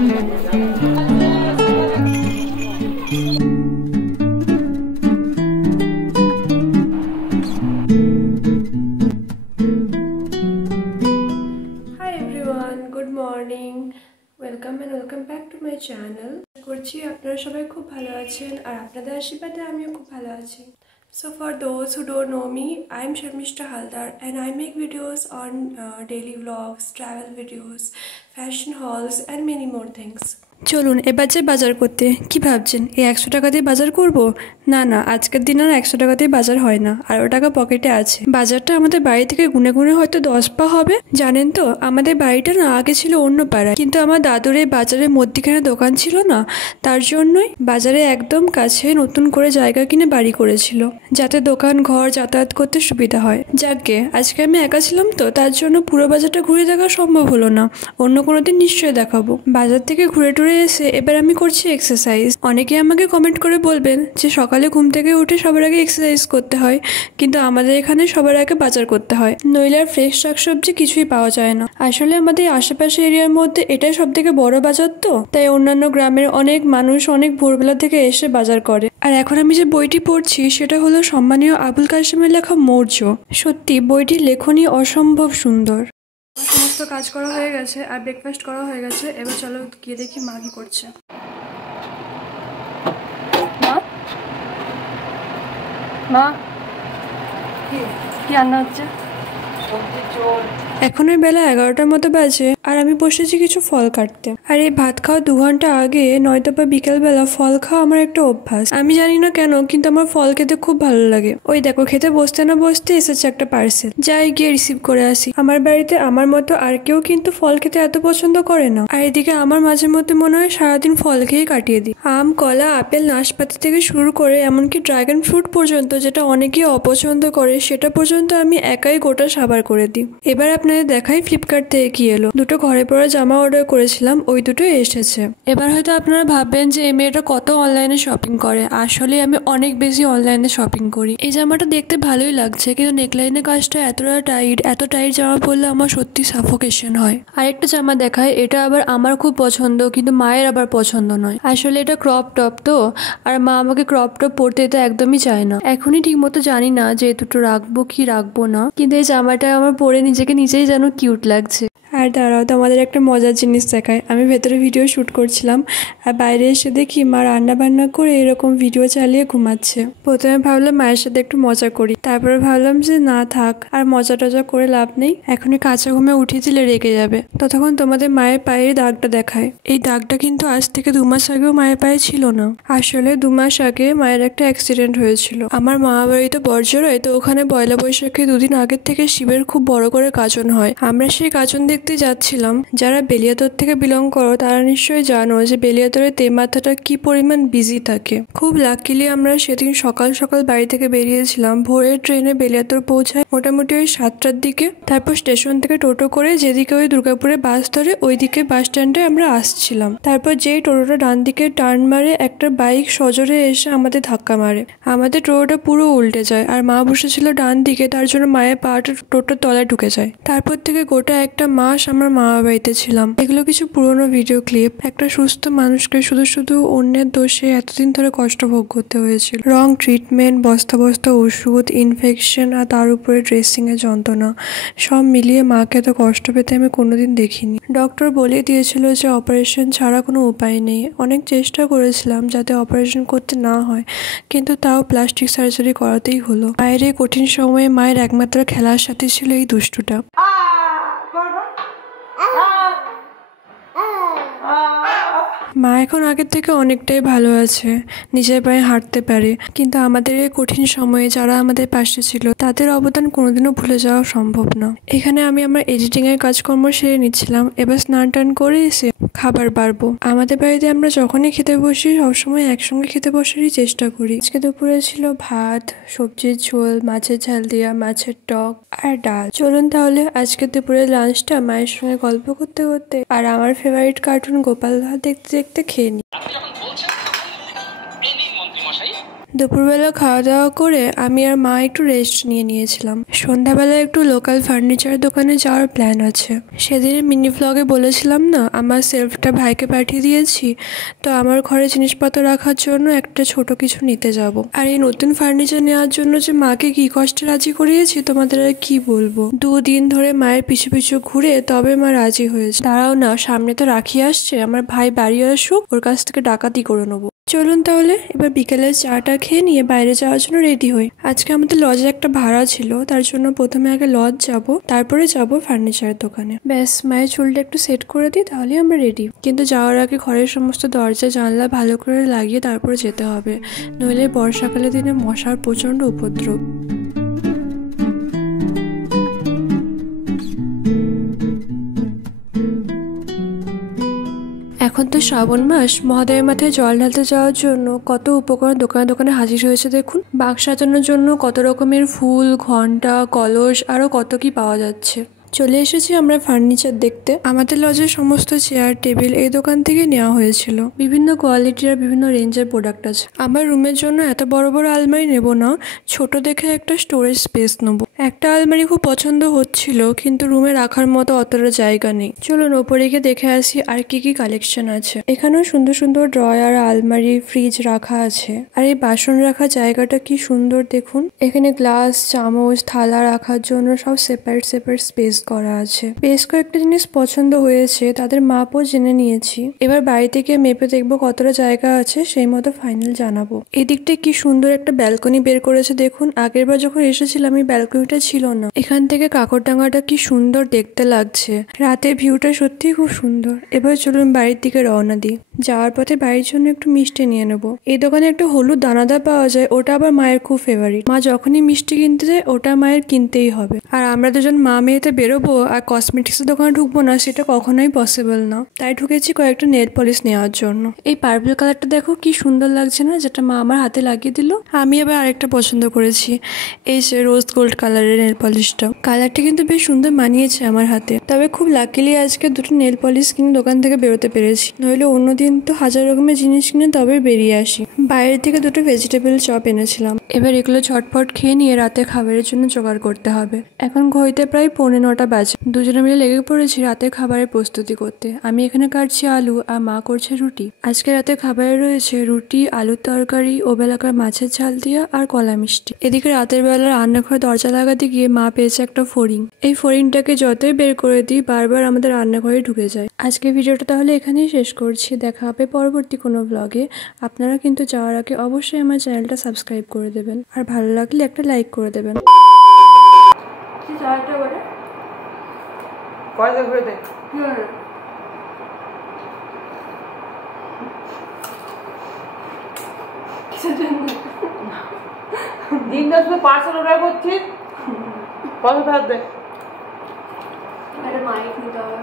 Good morning, welcome back to my channel. করছি আপনারা সবাই খুব ভালো আছেন আর আপনাদের আশীর্বাদে আমিও খুব ভালো আছি। So for those who don't know me, I am Sharmishta Haldar and I make videos on daily vlogs, travel videos, fashion hauls and many more things. চলুন এবার যে বাজার করতে। কি ভাবছেন এই 100 টাকা দিয়ে বাজার করব? না না, আজকের দিন আর 100 টাকা দিয়ে বাজার হয় না, আর টাকা পকেটে আছে। বাজারটা আমাদের বাড়ি থেকে গুনে গুনে হয়তো 10 পা হবে। জানেন তো, আমাদের বাড়িটা না আগে ছিল অন্য পাড়ায়, কিন্তু আমার দাদুর এই বাজারের মধ্যিখানে দোকান ছিল না, তার জন্যই বাজারে একদম কাছে নতুন করে জায়গা কিনে বাড়ি করেছিল, যাতে দোকান ঘর যাতায়াত করতে সুবিধা হয়। যাকগে, আজকে আমি একা ছিলাম তো, তার জন্য পুরো বাজারটা ঘুরে দেখা সম্ভব হলো না। অন্য কোনো দিন নিশ্চয়ই দেখাবো। বাজার থেকে ঘুরে টুরে এসে এবার আমি করছি এক্সারসাইজ। অনেকে আমাকে কমেন্ট করে বলবেন যে সকালে ঘুম থেকে উঠে সবার আগে এক্সারসাইজ করতে হয়, কিন্তু আমাদের এখানে সবার আগে বাজার করতে হয়, নইলে আর ফ্রেশ শাকসবজি কিছুই পাওয়া যায় না। আসলে আমাদের আশেপাশে এরিয়ার মধ্যে এটাই সব থেকে বড় বাজার তো, তাই অন্যান্য গ্রামের অনেক মানুষ অনেক ভোরবেলা থেকে এসে বাজার করে। আর এখন আমি যে বইটি পড়ছি সেটা হলো সম্মানীয় আবুল কাশেমের লেখা মৌর্য। সত্যি বইটির লেখনী অসম্ভব সুন্দর। সমস্ত কাজ করা হয়ে গেছে আর ব্রেকফাস্ট করা হয়ে গেছে। এবার চলো গিয়ে দেখি মা কি করছে। মা, কি রান্না হচ্ছে? এখন ওই বেলা 11টার মতো বাজে আর আমি বসেছি কিছু ফল কাটতে। আর এই ভাত খাওয়া 2 ঘন্টা আগে নয়তো বা বিকেলবেলা ফল খাওয়া আমার একটা অভ্যাস। আমি জানি না কেন, কিন্তু আমার ফল খেতে খুব ভালো লাগে। ওই দেখো, খেতে বসতে না বসতে এসেছে একটা পার্সেল, যাই গিয়ে রিসিভ করে আসি। আমার বাড়িতে আমার মতো আর কেউ কিন্তু ফল খেতে এত পছন্দ করে না, আর এদিকে আমার মাঝে মধ্যে মনে হয় সারাদিন ফল খেয়ে কাটিয়ে দিই। আম, কলা, আপেল, নাশপাতি থেকে শুরু করে এমনকি ড্রাগন ফ্রুট পর্যন্ত, যেটা অনেকেই অপছন্দ করে, সেটা পর্যন্ত আমি একাই গোটা সাবার করে দিই। এবার আপনাদের দেখাই ফ্লিপকার্ট থেকে কি এলো। 2টো ঘরে পরা জামা অর্ডার করেছিলাম, ওই দুটোই এসেছে। এবার হয়তো আপনারা ভাববেন যে এই মেয়েটা কত অনলাইনে শপিং করে। আসলে আমি অনেক বেশি অনলাইনে শপিং করি। এই জামাটা দেখতে ভালোই লাগছে, কিন্তু নেকলাইনের কাজটা এত টাইট জামা পরলে আমার সত্যি সাফোকেশন হয়। আরেকটা জামা দেখায়, এটা আবার আমার খুব পছন্দ, কিন্তু মায়ের আবার পছন্দ নয়। আসলে এটা ক্রপ টপ তো, আর মা আমাকে ক্রপ টপ পরতে তো একদমই চায় না। এখনই ঠিক মতো জানি না যে দুটো রাখবো কি রাখবো না, কিন্তু এই জামাটা আমার পরে নিজেকে নিজেই যেন কিউট লাগছে। আর দাঁড়াও, তো আমাদের একটা মজার জিনিস দেখায়। আমি ভেতরে ভিডিও শ্যুট করছিলাম আর বাইরে এসে দেখি মা রান্না বান্না করে এরকম ভিডিও চালিয়ে ঘুমাচ্ছে। প্রথমে ভাবলাম মায়ের সাথে একটু মজা করি, তারপরে ভাবলাম যে না থাক, আর মজা টজা করে লাভ নেই, এখনই কাঁচা ঘুমে উঠিয়ে দিলে রেগে যাবে। ততক্ষণ তোমাদের মায়ের পায়ের দাগটা দেখায়। এই দাগটা কিন্তু আজ থেকে 2 মাস আগেও মায়ের পায়ে ছিল না। আসলে 2 মাস আগে মায়ের একটা অ্যাক্সিডেন্ট হয়েছিল। আমার মামা বাড়িতে বর্জরায়, তো ওখানে পয়লা বৈশাখে 2 দিন আগের থেকে শিবের খুব বড় করে গাজন হয়। আমরা সেই গাজন দেখতে যাচ্ছিলাম। যারা বেলিয়াতোড় থেকে বিলং করো তারা নিশ্চয়ই জানো যে বেলিয়াতোড়ের তেমাথাটা কি পরিমাণ বিজি থাকে। খুব লাকিলি আমরা সেদিন সকাল সকাল বাড়ি থেকে বেরিয়েছিলাম। ভোরের ট্রেনে বেলিয়াতোড় পৌঁছায় মোটামুটি ওই 7টার দিকে। তারপর স্টেশন থেকে টোটো করে যেদিকে ওই দুর্গাপুরে বাস ধরে ওইদিকে বাস স্ট্যান্ডে আমরা আসছিলাম। তারপর যেই টোটোটা ডান দিকে টার্ন মারে, একটা বাইক সজোরে এসে আমাদের ধাক্কা মারে। আমাদের টোটোটা পুরো উল্টে যায়, আর মা বসেছিল ডান দিকে, তার জন্য মায়ের পাটা টোটোর তলায় ঢুকে যায়। তারপর থেকে গোটা একটা মাস আমার মামা বাড়িতে ছিলাম। এগুলো কিছু পুরোনো ভিডিও ক্লিপ। একটা সুস্থ মানুষকে শুধু শুধু অন্যের দোষে এতদিন ধরে কষ্ট ভোগ করতে হয়েছিল। রং ট্রিটমেন্ট, বস্তা বস্তা ওষুধ, ইনফেকশন, আর তার উপরে ড্রেসিং এর যন্ত্রণা, সব মিলিয়ে মাকে এত কষ্ট পেতে আমি কোনোদিন দেখিনি। ডক্টর বলে দিয়েছিল যে অপারেশন ছাড়া কোনো উপায় নেই। অনেক চেষ্টা করেছিলাম যাতে অপারেশন করতে না হয়, কিন্তু তাও প্লাস্টিক সার্জারি করাতেই হলো। বাইরে কঠিন সময়ে মায়ের একমাত্র খেলার সাথী ছিল এই দুষ্টুটা। মা এখন আগের থেকে অনেকটাই ভালো আছে, নিজের পায়ে হাঁটতে পারে, কিন্তু আমাদের এই কঠিন সময়ে যারা আমাদের পাশে ছিল তাদের অবদান কোনোদিনও ভুলে যাওয়া সম্ভব না। এখানে আমি আমার এডিটিং এর কাজকর্ম সেরে নিচ্ছিলাম। এবার স্নান টান করে এসে খাবার বাড়বো। আমাদের বাড়িতে আমরা যখনই খেতে বসি সবসময় একসঙ্গে খেতে বসারই চেষ্টা করি। আজকে দুপুরে ছিল ভাত, সবজির ঝোল, মাছের ঝাল দিয়া, মাছের টক আর ডাল। চলুন তাহলে আজকে দুপুরে লাঞ্চটা মায়ের সঙ্গে গল্প করতে করতে আর আমার ফেভারিট কার্টুন গোপাল ভাঁড় দেখতে দেখতে খেয়ে নি। দুপুরবেলা খাওয়া দাওয়া করে আমি আর মা একটু রেস্ট নিয়েছিলাম। সন্ধ্যাবেলা একটু লোকাল ফার্নিচার দোকানে যাওয়ার প্ল্যান আছে। সেদিনে মিনি ব্লগে বলেছিলাম না আমার সেলফটা ভাইকে পাঠিয়ে দিয়েছি, তো আমার ঘরে জিনিসপত্র রাখার জন্য একটা ছোট কিছু নিতে যাব। আর এই নতুন ফার্নিচার নেওয়ার জন্য যে মাকে কি কষ্টে রাজি করিয়েছি তোমাদের আর কি বলবো। 2 দিন ধরে মায়ের পিছু পিছু ঘুরে তবে মা রাজি হয়েছে। দাঁড়াও না, সামনে তো রাখি আসছে, আমার ভাই বাড়ি আসুক, ওর কাছ থেকে ডাকাতি করে নেবো। চলুন তাহলে এবার বিকেলের চাটা খেয়ে নিয়ে বাইরে যাওয়ার জন্য রেডি হই। আজকে আমাদের লজে একটা ভাড়া ছিল, তার জন্য প্রথমে আগে লজ যাব, তারপরে যাব ফার্নিচারের দোকানে। ব্যাস মায়ের চুলটা একটু সেট করে দিই, তাহলে আমরা রেডি। কিন্তু যাওয়ার আগে ঘরের সমস্ত দরজা জানলা ভালো করে লাগিয়ে তারপরে যেতে হবে, নইলে বর্ষাকালের দিনে মশার প্রচন্ড উপদ্রব। এখন তো শ্রাবণ মাস, মহাদেবের মাথায় জল ঢালতে যাওয়ার জন্য কত উপকরণ দোকানে দোকানে হাজির হয়েছে দেখুন। বাক্স সাজানোর জন্য কত রকমের ফুল, ঘন্টা, কলস, আরো কত কি পাওয়া যাচ্ছে। চলে এসেছি আমরা ফার্নিচার দেখতে। আমাদের লজের সমস্ত চেয়ার টেবিল এই দোকান থেকে নেওয়া হয়েছিল। বিভিন্ন কোয়ালিটির আর বিভিন্ন রেঞ্জের প্রোডাক্ট আছে। আমার রুমের জন্য এত বড় বড় আলমারি নেব না, ছোট দেখে একটা স্টোরেজ স্পেস নেবো। একটা আলমারি খুব পছন্দ হচ্ছিল, কিন্তু রুমে রাখার মতো অতটা জায়গা নেই। চলুন ওপরে গিয়ে দেখে আসি আর কি কি কালেকশন আছে। এখানেও সুন্দর সুন্দর ড্রয়ার, আলমারি, ফ্রিজ রাখা আছে। আর এই বাসন রাখার জায়গাটা কি সুন্দর দেখুন। এখানে গ্লাস, চামচ, থালা রাখার জন্য সব সেপারেট সেপারেট স্পেস করা আছে। বেশ কয়েকটা জিনিস পছন্দ হয়েছে, তাদের মাপও জেনে নিয়েছি। এবার বাড়িতে গিয়ে মেপে দেখবো কতটা জায়গা আছে, সেই মতো ফাইনাল জানাবো। এদিকটা কি সুন্দর একটা ব্যালকনি বের করেছে দেখুন। আগের বার যখন এসেছিলাম এই ব্যালকনিটা ছিল না। এখান থেকে কাকরডাঙ্গাটা কি সুন্দর দেখতে লাগছে। রাতের ভিউটা সত্যি খুব সুন্দর। এবার চলুন বাড়ির দিকে রওনা দিই। যাওয়ার পথে বাড়ির জন্য একটু মিষ্টি নিয়ে নেবো। এই দোকানে একটা হলুদ দানাদার পাওয়া যায়, ওটা আবার মায়ের খুব ফেভারিট। মা যখনই মিষ্টি কিনতে যায় ওটা মায়ের কিনতেই হবে। আর আমরা দুজন মা মেয়েতে বেরোবো আর কসমেটিক্সের দোকানে ঢুকবো না, সেটা কখনোই পসিবল না। তাই ঢুকেছি কয়েকটা নেল পলিশ নেওয়ার জন্য। এই পার্পল কালারটা দেখো কি সুন্দর লাগছে না, যেটা মা আমার হাতে লাগিয়ে দিল। আমি আবার আরেকটা পছন্দ করেছি, এই যে রোজ গোল্ড কালারের নেল পলিশটা। কালারটা কিন্তু বেশ সুন্দর মানিয়েছে আমার হাতে। তবে খুব লাকিলি আজকে দুটো নেল পলিশ কিনে দোকান থেকে বেরোতে পেরেছি, নইলে অন্যদিন তো হাজার রকমের জিনিস কিনে তবে বেরিয়ে আসি। বাইরের থেকে দুটো ভেজিটেবল চপ এনেছিলাম। এবার এগুলো ঝটপট খেয়ে নিয়ে রাতে খাবারের জন্য জোগাড় করতে হবে। এখন ঘড়িতে প্রায় 9:45 বাজে। দুজনে মিলে লেগে পড়েছি রাতে খাবারের প্রস্তুতি করতে। আমি এখানে কাটছি আলু আর মা করছে রুটি। আজকে রাতে খাবারে রয়েছে রুটি, আলুর তরকারি, ওবেলাকার মাছের ঝাল দিয়া আর কলা মিষ্টি। এদিকে রাতের বেলা রান্নাঘরে দরজা লাগাতে গিয়ে মা পেয়েছে একটা ফড়িং। এই ফড়িংটাকে যতই বের করে দিই বারবার আমাদের রান্নাঘরে ঢুকে যায়। আজকে ভিডিওটা তাহলে এখানেই শেষ করছি। দেখা হবে পরবর্তী কোনো ব্লগে। আপনারা কিন্তু যাওয়ার আগে অবশ্যই আমার চ্যানেলটা সাবস্ক্রাইব করে দেবেন, আর ভালো লাগলে একটা লাইক করে দেবেন। দিন 10 পার্সেল অর্ডার করছি, কত ফেরত দে? মাইক নিতে হবে।